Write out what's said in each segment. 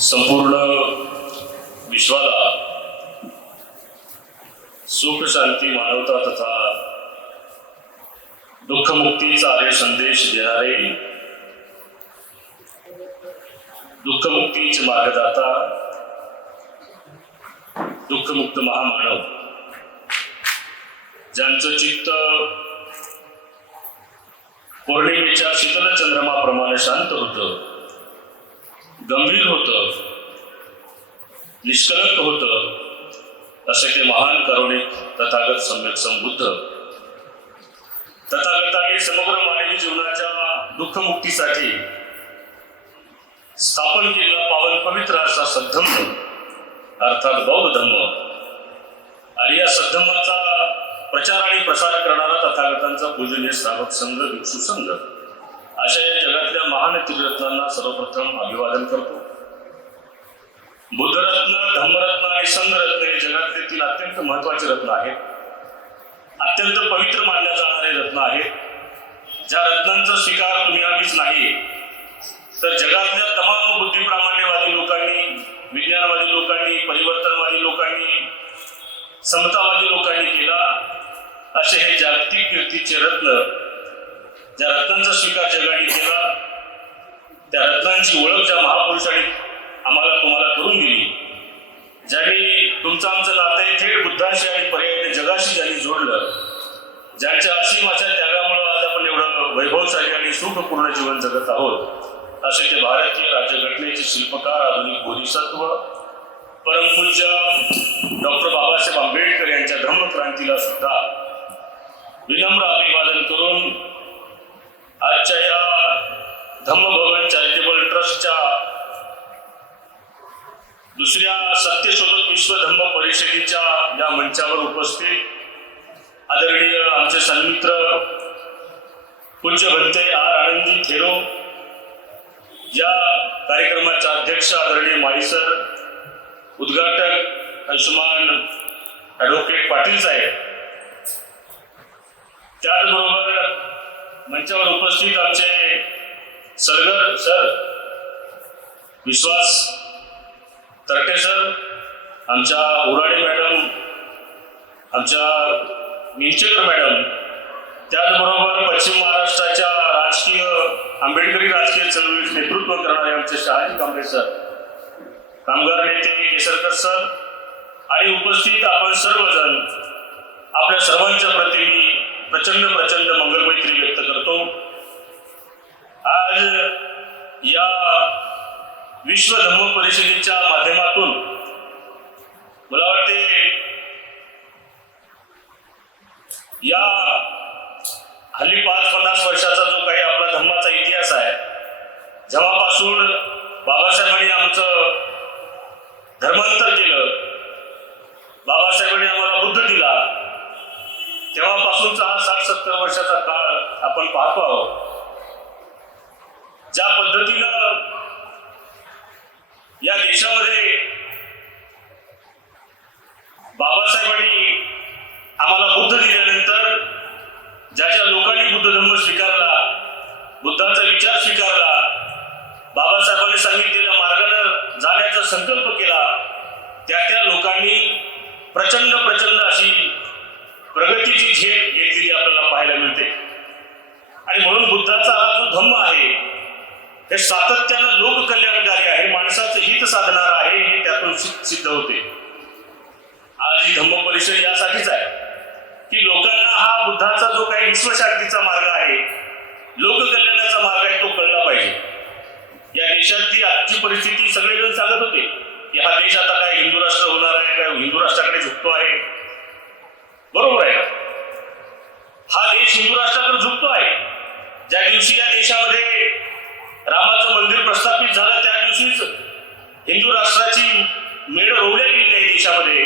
संपूर्ण विश्वाला सुख शांती मानवता तथा दुःखमुक्तीचा आर्य संदेश देणारे दुःखमुक्तीचे मार्गदाता दुःखमुक्त महामानव ज्यांचं चित्त पौर्णिमेच्या शीतल चंद्रमाप्रमाणे शांत होतं. गंभीर होतं निष्कलंक होतं असे ते महान करुणे तथागत सम्यक संबुद्ध. तथागताने समग्र मानवी जीवनाच्या दुःखमुक्तीसाठी स्थापन केलेला पावन पवित्र असा सद्धम्म अर्थात बौद्ध धम्म. आणि या सद्धम्माचा प्रचार आणि प्रसार करणारा तथागतांचा पूजनीय श्रावक संघ भिक्षू संघ अशा या महान त्रिरत्नांना सर्वप्रथम अभिवादन करतो. बुद्धरत्न धम्मरत्न आणि संघरत्न हे जगातले तीन अत्यंत महत्त्वाचे रत्न आहेत. अत्यंत पवित्र मानल्या जाणारे रत्न आहेत. ज्या रत्नांचा स्वीकार तुम्ही आम्हीच नाही तर जगातल्या तमाम बुद्धिप्रामाण्यवादी लोकांनी विज्ञानवादी लोकांनी परिवर्तनवादी लोकांनी समतावादी लोकांनी केला असे हे जागतिक कीर्तीचे रत्न ज्या रत्नांचा स्वीकार जगाने केला त्या रत्नांची ओळख ज्या महापुरुषांनी आम्हाला तुम्हाला करून दिली ज्यांनी तुमचं आमचं नातं थेट बुद्धांशी आणि पर्याय जगाशी ज्यांनी जोडलं ज्यांच्या असीमाच्या त्यागामुळे आज आपण एवढं वैभवशाली आणि सुखपूर्ण जीवन जगत आहोत असे ते भारतीय राज्यघटनेचे शिल्पकार आधुनिक बोधिसत्व परमपूज्य डॉक्टर बाबासाहेब आंबेडकर यांच्या धर्मक्रांतीला सुद्धा विनम्र अभिवादन करून आजच्या या धम्मभवन चॅरिटेबल ट्रस्टच्या दुसऱ्या सत्यशोधक विश्व धम्म परिषदेच्या या मंचावर उपस्थित आदरणीय आमचे सन्मित्र पूज्य भंते आर आनंदी थेरो या कार्यक्रमाच्या अध्यक्ष आदरणीय माईसर उद्घाटक आयुष्मान ॲडव्होकेट पाटील साहेब. त्याचबरोबर मंचावर उपस्थित आमचे सरगर सर विश्वास. तरटे सर. आमच्या उराडे मॅडम आमच्या मिंचेकर मॅडम त्याचबरोबर पश्चिम महाराष्ट्राच्या राजकीय आंबेडकरी राजकीय चळवळीत नेतृत्व करणारे आमचे शहाजी कांबळे सर कामगार नेते केसरकर सर आणि उपस्थित आपण सर्वजण आपल्या सर्वांच्या प्रती मी प्रचंड प्रचंड मंगलमैत्री व्यक्त करतो. आज या विश्व धम्म परिषदेच्या माध्यमातून मला वाटते या हल्ली पाच पन्नास वर्षाचा जो काही आपला धम्माचा इतिहास आहे जेव्हापासून बाबासाहेबांनी आमचं धर्मांतर केलं बाबासाहेबांनी आम्हाला बुद्ध दिला तेव्हापासूनचा हा साठ सत्तर वर्षाचा काळ आपण पाहतो आहोत. ज्या पद्धतीनं या देशामध्ये बाबासाहेबांनी आम्हाला बुद्ध दिल्यानंतर ज्या ज्या लोकांनी बुद्ध धर्म स्वीकारला बुद्धाचा विचार स्वीकारला बाबासाहेबांनी सांगितलेल्या मार्गाने जाण्याचा संकल्प केला त्या त्या लोकांनी प्रचंड प्रचंड अशी प्रगतीची झेप घेतलेली आपल्याला पाहायला मिळते. आणि म्हणून बुद्धाचा हा जो धम्म आहे हे सातत्यानं लोककल्याणकारी आहे माणसाचं हित साधणार आहे हे त्यातून सिद्ध सिद्ध होते. आज ही धम्म परिषद यासाठीच आहे की लोकांना हा बुद्धाचा जो काही विश्वशांतीचा मार्ग आहे लोककल्याणाचा मार्ग आहे तो कळला पाहिजे. या देशातली आजची परिस्थिती सगळेजण सांगत होते की हा देश आता काय हिंदू राष्ट्र होणार आहे काय हिंदू राष्ट्राकडे झुकतो आहे? बरोबर आहे. हा देश हिंदू राष्ट्राकडे झुकतो आहे. ज्या दिवशी या देशामध्ये रामाचं मंदिर प्रस्थापित झालं त्या दिवशीच हिंदू राष्ट्राची मेढ रोवल्या गेली नाही देशामध्ये.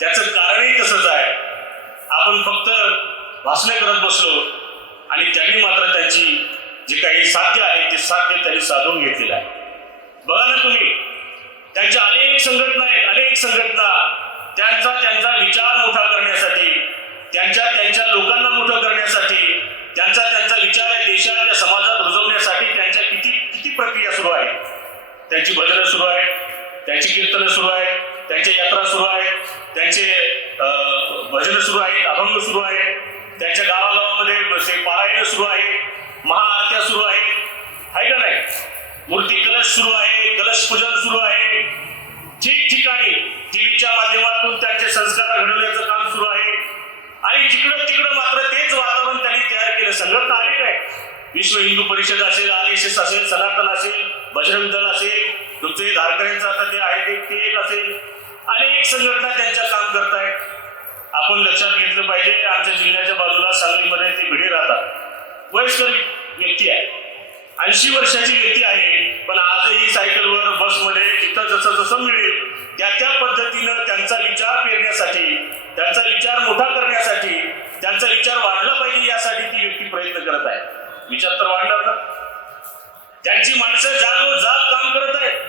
त्याचं कारणही तसंच आहे. आपण फक्त भाषणे करत बसलो आणि त्यांनी मात्र त्यांची जे काही साध्य आहे ते साध्य त्यांनी साधून घेतलेलं आहे. बघा ना तुम्ही त्यांच्या अनेक संघटना आहेत अनेक संघटना. त्यांचा त्यांचा विचार मोठा करण्यासाठी त्यांच्या त्यांच्या लोकांना मोठं करण्यासाठी त्यांचा त्यांचा विचार आहे देशातल्या समाजात रुजवण्यासाठी त्यांच्या किती किती प्रक्रिया सुरू आहे त्यांची भजनं सुरू आहेत त्यांची कीर्तनं सुरू आहेत त्यांच्या यात्रा सुरू आहेत त्यांचे भजनं सुरू आहेत अभंग सुरू आहेत त्यांच्या गावागावामध्ये पारायण सुरू आहे महाआरत्या सुरू आहे आहे का नाही? मूर्ती कलश सुरू आहे कलश पूजन सुरू आहे. ठिकठिकाणी टीव्हीच्या माध्यमातून त्यांचे संस्कार घडवण्याचं काम सुरू आहे. आणि जिकडं तिकडं मात्र तेच वातावरण त्यांनी तयार केलं. संघटना आली काय विश्व हिंदू परिषद असेल आर एस एस असेल सनातन असेल बजरंग दल असेल तुमचे धारकऱ्यांचं आता ते आहे ते एक असेल. अनेक संघटना त्यांच्या काम करतायत. आपण लक्षात घेतलं पाहिजे आमच्या जिल्ह्याच्या बाजूला सांगलीमध्ये ते भिडे राहतात. वयस्कर व्यक्ती आहे ऐंशी वर्षाची व्यक्ती आहे पण आजही सायकलवर बसमध्ये जिथं जसं जसं मिळेल त्या त्या पद्धतीनं त्यांचा विचार पेरण्यासाठी त्यांचा विचार मोठा करण्यासाठी त्यांचा विचार वाढला पाहिजे यासाठी ती व्यक्ती प्रयत्न करत आहे. विचार तर वाढणार ना. त्यांची माणसं जागोजाग काम करत आहेत.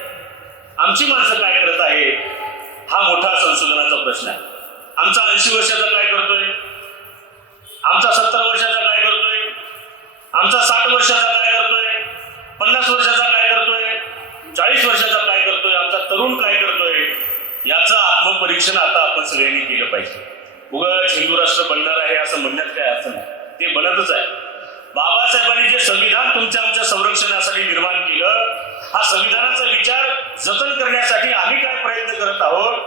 आमची माणसं काय करत आहे हा मोठा संशोधनाचा प्रश्न आहे. आमचा ऐंशी वर्षाचा काय करतोय? आमचा सत्तर वर्षाचा काय करतोय? आमचा साठ वर्षाचा काय करतोय? पन्नास वर्षाचा काय करतोय? चाळीस वर्षाचा काय करतोय? आमचा तरुण काय करतोय? याचं आत्मपरीक्षण आता आपण सगळ्यांनी केलं पाहिजे. उगाच हिंदू राष्ट्र बनणार आहे असं म्हणण्यात काय अर्थ नाही. ते बनतच आहे. बाबासाहेबांनी जे संविधान तुमच्या आमच्या संरक्षणासाठी निर्माण केलं हा संविधानाचा विचार जतन करण्यासाठी आम्ही काय प्रयत्न करत आहोत?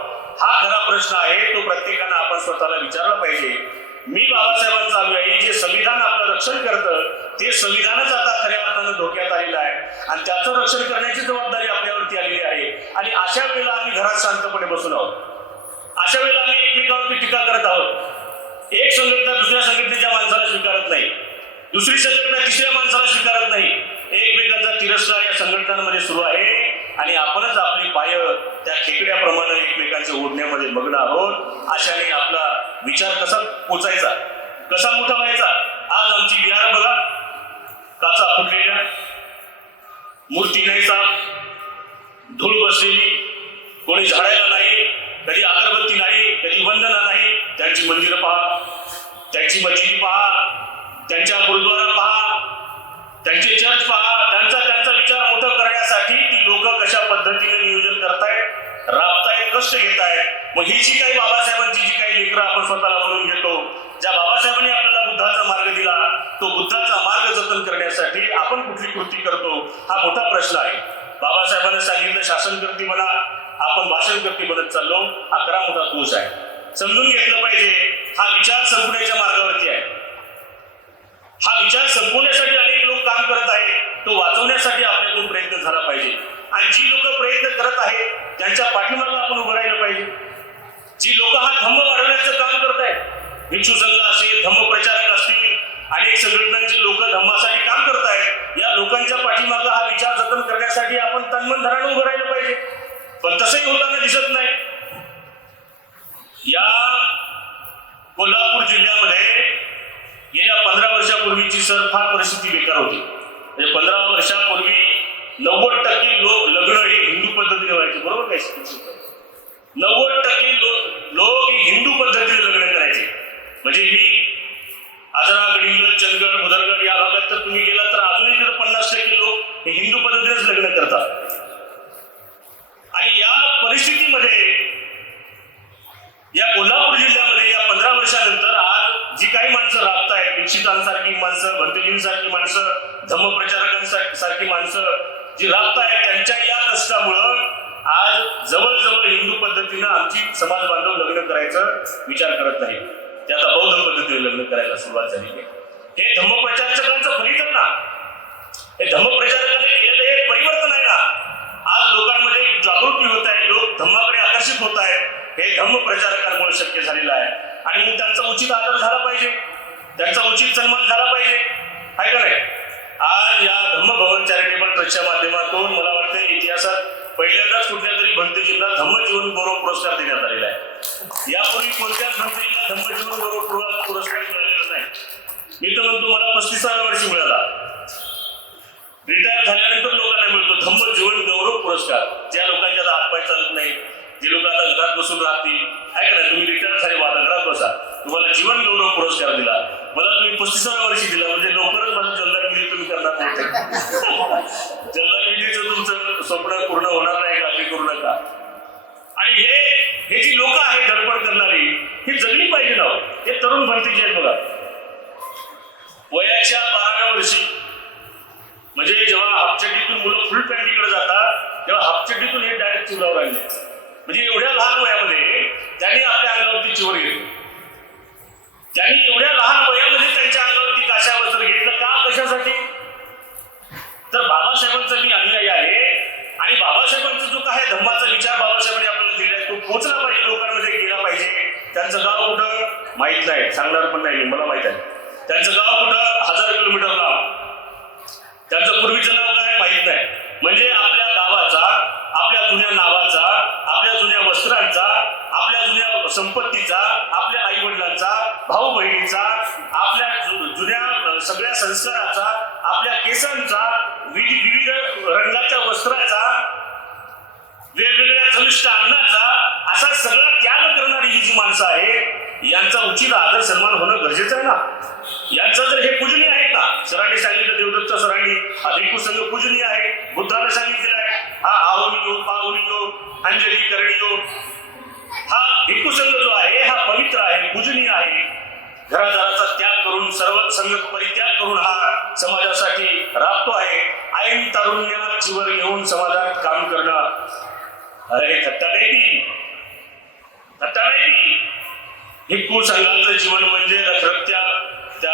हा खरा प्रश्न आहे. तो प्रत्येकानं आपण स्वतःला विचारला पाहिजे. मी बाबासाहेबांचा अनुयायी जे संविधान आपलं रक्षण करतं ते संविधानच आता खऱ्या अर्थानं धोक्यात आलेलं आहे. आणि त्याचं रक्षण करण्याची जबाबदारी आपल्यावरती आलेली आहे. आणि अशा वेळेला आम्ही घरात शांतपणे बसून आहोत. अशा वेळेला आम्ही एकमेकावरती टीका करत आहोत. एक संघटना दुसऱ्या संघटनेच्या माणसाला स्वीकारत नाही. दुसरी संघटना तिसऱ्या माणसाला स्वीकारत नाही. एकमेकांचा तिरस्कार या संघटनांमध्ये सुरू आहे. आणि आपणच आपली पाय त्या खेकड्याप्रमाणे एकमेकांच्या ओढण्यामध्ये मग्न आहोत. अशाने आपला विचार कसा पोचायचा? कसा मोठा व्हायचा? आज आमची विहार बघा. काचा फुटलेल्या मूर्ती नाही साफ धूळ बसलेली कोणी झाडायला नाही कधी अगरबत्ती नाही कधी वंदना नाही त्यांची मंदिरं पहा त्यांची मस्जिद पहा त्यांच्या गुरुद्वारा पहा त्यांचे चर्च पहा त्यांचा त्यांचा विचार मोठा करण्यासाठी ती लोक कशा पद्धतीने नियोजन करतायत राबतायत कष्ट घेतायत मग ही जी काही बाबासाहेबांची जी काही लेकरं आपण स्वतःला म्हणून घेतो करण्यासाठी आपण कुठली कृती करतो? हा मोठा प्रश्न आहे. बाबासाहेबांनी सांगितलं शासन करती म्हणा आपण भाषण करती बनत चाललो हा खरा मोठा दोष आहे. समजून घेतलं पाहिजे हा विचार संपण्याच्या मार्गावरती आहे. हा विचार संपवण्यासाठी अनेक लोक काम करत आहेत तो वाचवण्यासाठी आपल्याकडून प्रयत्न झाला पाहिजे. आणि जी लोक प्रयत्न करत आहेत त्यांच्या पाठीमागला आपण उभं राहिलं पाहिजे. जी लोक हा धम्म वाढवण्याचं काम करत आहेत भिक्षू संघ असेल धम्म प्रचारक असतील अनेक संघटनांचे लोक धम्मासाठी काम करत लोकांच्या पाठीमागला हा विचार जतन करण्यासाठी आपण तन्मन धराने उभं राहिलं पाहिजे. पण तसंही होताना दिसत नाही. या कोल्हापूर जिल्ह्यामध्ये गेल्या पंधरा वर्षापूर्वीची सर फार परिस्थिती बेकार होती. म्हणजे पंधरा वर्षापूर्वी नव्वद टक्के लोक लग्न हे हिंदू पद्धतीने व्हायचे. बरोबर काय? नव्वद टक्के लोक लोक हे हिंदू पद्धतीने लग्न करायचे. म्हणजे मी आजरा गडिंगड चंदगड भुदरगड या भागात तर तुम्ही गेला तर हे हिंदू पद्धतीनेच लग्न करतात. आणि या परिस्थितीमध्ये या कोल्हापूर जिल्ह्यामध्ये या पंधरा वर्षानंतर आज जी काही माणसं राबत आहेत दीक्षितांसारखी माणसं भंतजींसारखी माणसं धम्मप्रचारकांसारखी माणसं जी राबत आहेत त्यांच्या या कष्टामुळं आज जवळजवळ हिंदू पद्धतीनं आमची समाज बांधव लग्न करायचं विचार करत नाही ते आता बौद्ध पद्धतीने लग्न करायला सुरुवात झाली आहे. हे धम्मप्रचारकांचं फलित ना. हे धम्मप्रचारकांनी एक परिवर्तन आहे ना. आज लोकांमध्ये जागृती होत आहे लोक धम्माकडे आकर्षित होत आहेत. हे धम्मप्रचारकांमुळे शक्य झालेलं आहे. आणि मग त्यांचा उचित आदर झाला पाहिजे. त्यांचा उचित सन्मान झाला पाहिजे. आहे का नाही? आज या धम्मभवन चॅरिटेबल ट्रस्टच्या माध्यमातून मला वाटतं इतिहासात पहिल्यांदाच कुठल्या तरी भंतेजींना धम्मजीवन गौरव पुरस्कार देण्यात आलेला आहे. यापूर्वी कोणत्याच भंतेजींना धम्मजीवन गौरव पुरस्कार मिळालेला नाही. मी तर म्हणतो मला पस्तीसाव्या पस्तीसाव्या वर्षी दिला. म्हणजे लवकरच माझं जलदार विधी तुम्ही करणार नव्हते जलदार विधीचं तुमचं स्वप्न पूर्ण आणि हे हे जी लोक आहेत धडपड करणारी ही जगली पाहिजे ना हो. हे तरुण भरतीचे आहेत बघा. वयाच्या बाराव्या वर्षी म्हणजे जेव्हा हापचड्डीतून मुलं फुल पॅन्टीकडे जातात तेव्हा हापचड्डीतून हे डायरेक्ट चिवरावर आणले म्हणजे एवढ्या लहान वयामध्ये त्यांनी आपल्या अंगावरती चिवर घेतलं. त्यांनी एवढ्या लहान वयामध्ये त्यांच्या अंगावरती काशा वस्त्र घेतलं का कशासाठी? तर बाबासाहेबांचा मी अनुयायी आहे. आणि बाबासाहेबांचा जो काय धम्माचा विचार बाबासाहेबांनी आपल्याला दिलाय तो पोहोचला पाहिजे लोकांमध्ये गेला पाहिजे. त्यांचं गाव कुठं? माहीत नाही सांगणार पण नाही मला माहीत आहे. त्यांचं गाव कुठं? हजार किलोमीटर लांब. त्यांचं पूर्वीचं नाव काय? माहीत नाही. म्हणजे आपल्या गावाचा आपल्या जुन्या नावाचा आपल्या जुन्या वस्त्रांचा आपल्या जुन्या संपत्तीचा आपल्या आई वडिलांचा भाऊ बहिणीचा आपल्या जुन्या सगळ्या संस्काराचा आपल्या केसांचा विविध विविध रंगाच्या वस्त्राचा वेगवेगळ्या चविष्ट अन्नाचा असा सगळा त्याग करणारी ही जी माणसं आहे यांचा उचित आदर सन्मान होणं गरजेचं आहे ना? यांचं जर हे पूजनीय आहेत ना सरांनी सांगितलं देवदत्त सरांनी हा भिक्खू संघ पूजनीय आहे बुद्धाने सांगितलेलं आहे हा आहुनियो पाहुनियो अंजली करणियो हा भिक्खू संघ जो आहे हा पवित्र आहे पूजनीय आहे. घरादाराचा त्याग करून सर्व संघ परित्याग करून हा समाजासाठी राबतो आहे. ऐन तारुण्यात जीवन घेऊन समाजात काम करणं. अरे थट्टा नाही ती थट्टा नाही ती भिक्खू संघाचं जीवन म्हणजे रखरखत्या त्या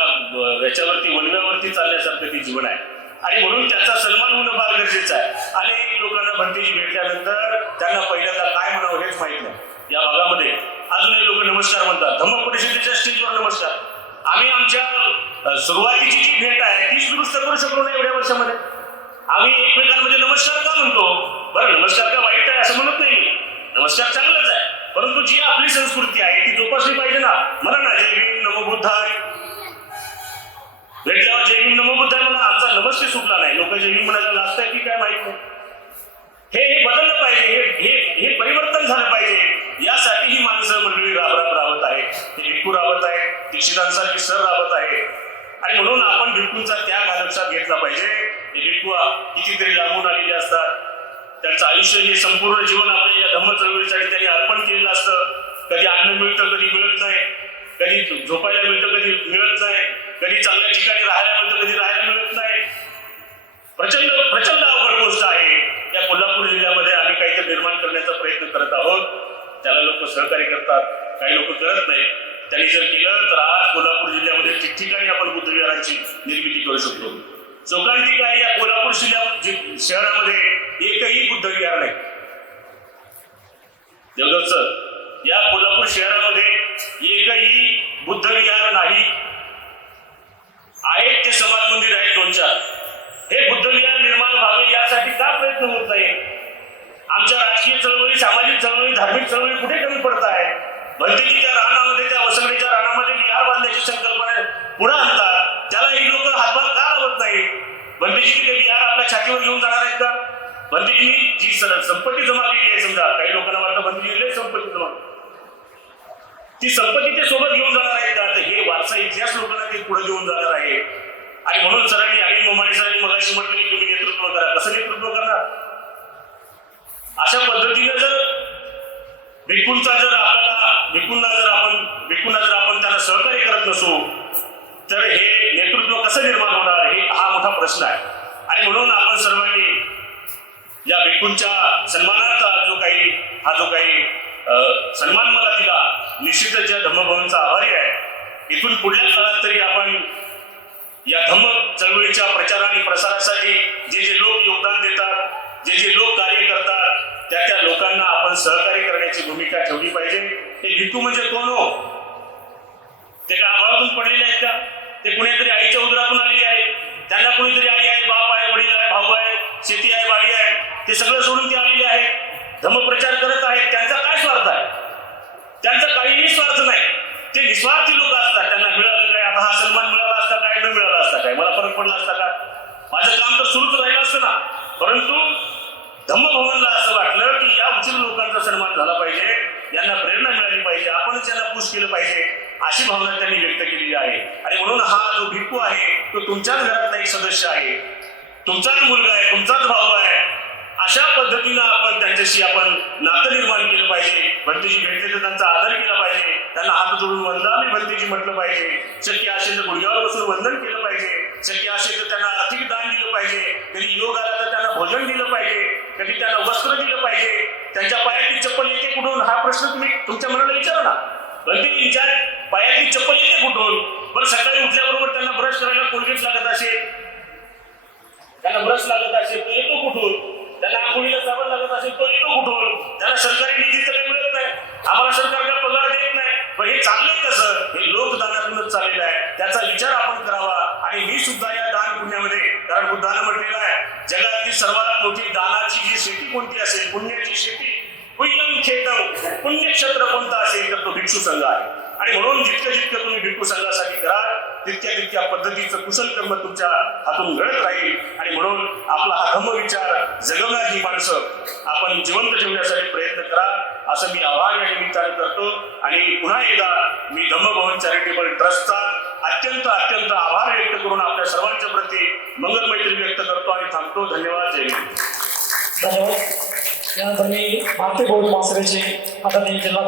याच्यावरती वनव्यावरती चालण्यासारखं ते जीवन आहे. आणि म्हणून त्याचा सन्मान होणं फार गरजेचं आहे. अनेक लोकांना भरतीची भेटल्यानंतर त्यांना पहिल्यांदा काय म्हणावं हेच माहीत नाही. या भागात अजूनही लोक नमस्कार म्हणतात. धम्म परिषदेच्या स्टेजवर नमस्कार. आम्ही आमच्या सुरुवातीची जी भेट आहे तीच दुरुस्त करू शकलो नाही एवढ्या वर्षामध्ये. आम्ही एकमेकांमध्ये नमस्कार का म्हणतो? बरं नमस्कार का वाईट आहे असं म्हणत नाही नमस्कार चांगलंच आहे. परंतु जी आपली संस्कृती आहे ती जोपासली पाहिजे ना. म्हणा ना जय भीम नमो बुद्धाय. भेटल्यावर जय भीम नमो बुद्धाय म्हणा आमचा नमस्ते सुटला नाही. लोक जय भीम म्हणायला लागताय की काय माहीत नाही. हे हे बदललं पाहिजे हे हे हे परिवर्तन झालं पाहिजे. यासाठी मंडळी राबराब राबत आहे. ते भिक्खू राबत आहे दीक्षितांसारखी सर राबत आहे आणि म्हणून आपण भिक्खूंचा त्याग हा लक्षात घेतला पाहिजे. हे भिक्खू कितीतरी लांबून आलेले असतात. त्यांचं आयुष्य हे संपूर्ण जीवन आपल्या या धम्म चळवळीसाठी त्यांनी अर्पण केलेलं असतं. कधी अन्न मिळतं कधी मिळत नाही. कधी झोपायला मिळतं कधी मिळत नाही. कधी चांगल्या ठिकाणी राहायला मिळतं कधी राहायला मिळत नाही. प्रचंड प्रचंड अवघड गोष्ट आहे. या कोल्हापूर जिल्ह्यामध्ये आम्ही काहीतरी निर्माण करण्याचा प्रयत्न करत आहोत. त्याला लोक सहकार्य करतात काही लोक करत नाही त्यांनी जर केलं तर आज कोल्हापूर जिल्ह्यामध्ये ठिकठिकाणी आपण बुद्धविहारांची निर्मिती करू शकतो. चौकांतिक काय या कोल्हापूर जिल्ह्या शहरामध्ये एकही बुद्धविहार नाही. देवदत्त सर या कोल्हापूर शहरामध्ये एकही बुद्धविहार नाही. आहेत ते समाज मंदिर आहेत दोन चार. हे बुद्धविहार निर्माण व्हावे यासाठी का प्रयत्न होत नाही आमच्या राजकीय चळवळी सामाजिक चळवळी धार्मिक चळवळी कुठे कमी पडत आहे भरतीच्या रानामध्ये त्या वसंगडीच्या रानामध्ये विहार बांधण्याची संकल्पना पुढे आणतात त्याला ही लोक हातभार का लावत नाही बंदीजी ते विहार आपल्या छातीवर घेऊन जाणार आहेत का? बंदीजी जी संपत्ती जमा केली आहे समजा काही लोकांना वाटतं बंदीजी लय संपत्ती जमा ती संपत्ती ते सोबत घेऊन जाणार आहेत का? तर हे वारसा इतिहास लोकांना ते पुढे घेऊन जाणार आहे. आणि म्हणून सरांनी आई मोमाडी सरांनी मगाशी म्हटलं की तुम्ही नेतृत्व करा. कसं नेतृत्व करणार? अशा पद्धतीने जर भिक्खूंचा जर आपल्याला भिक्खूंना जर आपण भिक्खूंना जर आपण त्यांना सहकार्य करत नसू तर हे नेतृत्व कसं निर्माण होणार? हे हा मोठा प्रश्न आहे. आणि म्हणून आपण सर्वांनी या भिक्खूंच्या सन्मानाचा जो काही हा जो काही सन्मान मला दिला निश्चितच या धम्मभवनचा आभारी आहे. इथून पुढल्या काळात तरी आपण या धम्म चळवळीच्या प्रचार आणि प्रसारासाठी जे जे लोक योगदान देतात जे जे लोक कार्य करतात त्या त्या लोकांना आपण सहकार्य करण्याची भूमिका ठेवली पाहिजे. हे भिकू म्हणजे कोण हो? ते का आभाळातून पडलेले आहेत का? ते कुणीतरी आईच्या उदरातून आलेले आहेत. त्यांना कोणीतरी आई आहे बाप आहे वडील आहे भाऊ आहे शेती आहे बाडी आहे. ते सगळं सोडून ते आलेले आहेत. धर्मप्रचार करत आहेत. त्यांचा काय स्वार्थ आहे? त्यांचा काहीही स्वार्थ नाही. ते निस्वार्थी लोक असतात. त्यांना मिळालं काय? आता हा सन्मान मिळाला असता काय? न मिळाला असता काय? मला फरक पडला असता का? माझं काम तर सुरूच राहिलं असतं ना. परंतु धम्मभवनला असं वाटलं की या उचित लोकांचा सन्मान झाला पाहिजे यांना प्रेरणा मिळाली पाहिजे आपणच यांना पुश केलं पाहिजे अशी भावना त्यांनी व्यक्त केलेली आहे. आणि म्हणून हा जो भिक्खू आहे तो तुमच्याच घरातला एक सदस्य आहे. तुमचाच मुलगा आहे तुमचाच भाऊ आहे. अशा पद्धतीनं आपण त्यांच्याशी आपण नातं निर्माण केलं पाहिजे. भंतेजी भेटले तर त्यांचा आदर केला पाहिजे. त्यांना हात जोडून वंदा मी भंतेजी म्हटलं पाहिजे. शक्य असेल तर गुडघ्यावर बसून वंदन केलं पाहिजे. शक्य असेल तर त्यांना आर्थिक दान दिलं पाहिजे. कधी योग आला तर त्यांना भोजन दिलं पाहिजे. कधी त्यांना वस्त्र दिलं पाहिजे. त्यांच्या पायातली चप्पल येते कुठून? हा प्रश्न तुम्ही तुमच्या मनाला विचारा ना. भंतेजी विचार पायातली चप्पल येते कुठून? बरं सकाळी उठल्याबरोबर त्यांना ब्रश करायला कोलगेट लागत असेल त्यांना ब्रश लागत असेल तो येतो कुठून? त्यांना आंघोळीला साबण लागत असेल तो येतो कुठून? त्यांना सरकारी निधी तर काही मिळत नाही. आम्हाला सरकार काय पगार देत नाही. पण हे चाललंय कसं? हे लोकदानातूनच चाललेलं आहे. त्याचा विचार आपण करावा. आणि मी सुद्धा या दान पुण्यामध्ये कारण बुद्धानं म्हटलेलं आहे. जगातली सर्वात मोठी दानाची जी शेती कोणती असेल पुण्याची शेती पुण्यम खेतम पुण्यक्षेत्र कोणतं असेल तर तो भिक्षू संघ आहे. आणि म्हणून जितकं जितकं तुम्ही भिक्षू संघासाठी कराल तितक्या तितक्या पद्धतीचं कुशल कर्म तुमच्या हातून घडत राहील. आणि म्हणून आपला हा धम्म विचार जगवणारी ही माणसं आपण जिवंत ठेवण्यासाठी प्रयत्न करा असं मी आवाहन या निमित्ताने करतो. आणि पुन्हा एकदा मी धम्मभवन चॅरिटेबल ट्रस्टचा अत्यंत अत्यंत आभार व्यक्त करून आपल्या सर्वांच्या प्रती मंगल मैत्री व्यक्त करतो आणि थांबतो. धन्यवाद जय धन्यवाद. यानंतर मी भारतीय बौद्ध महासभेचे आदरणीय जिल्हा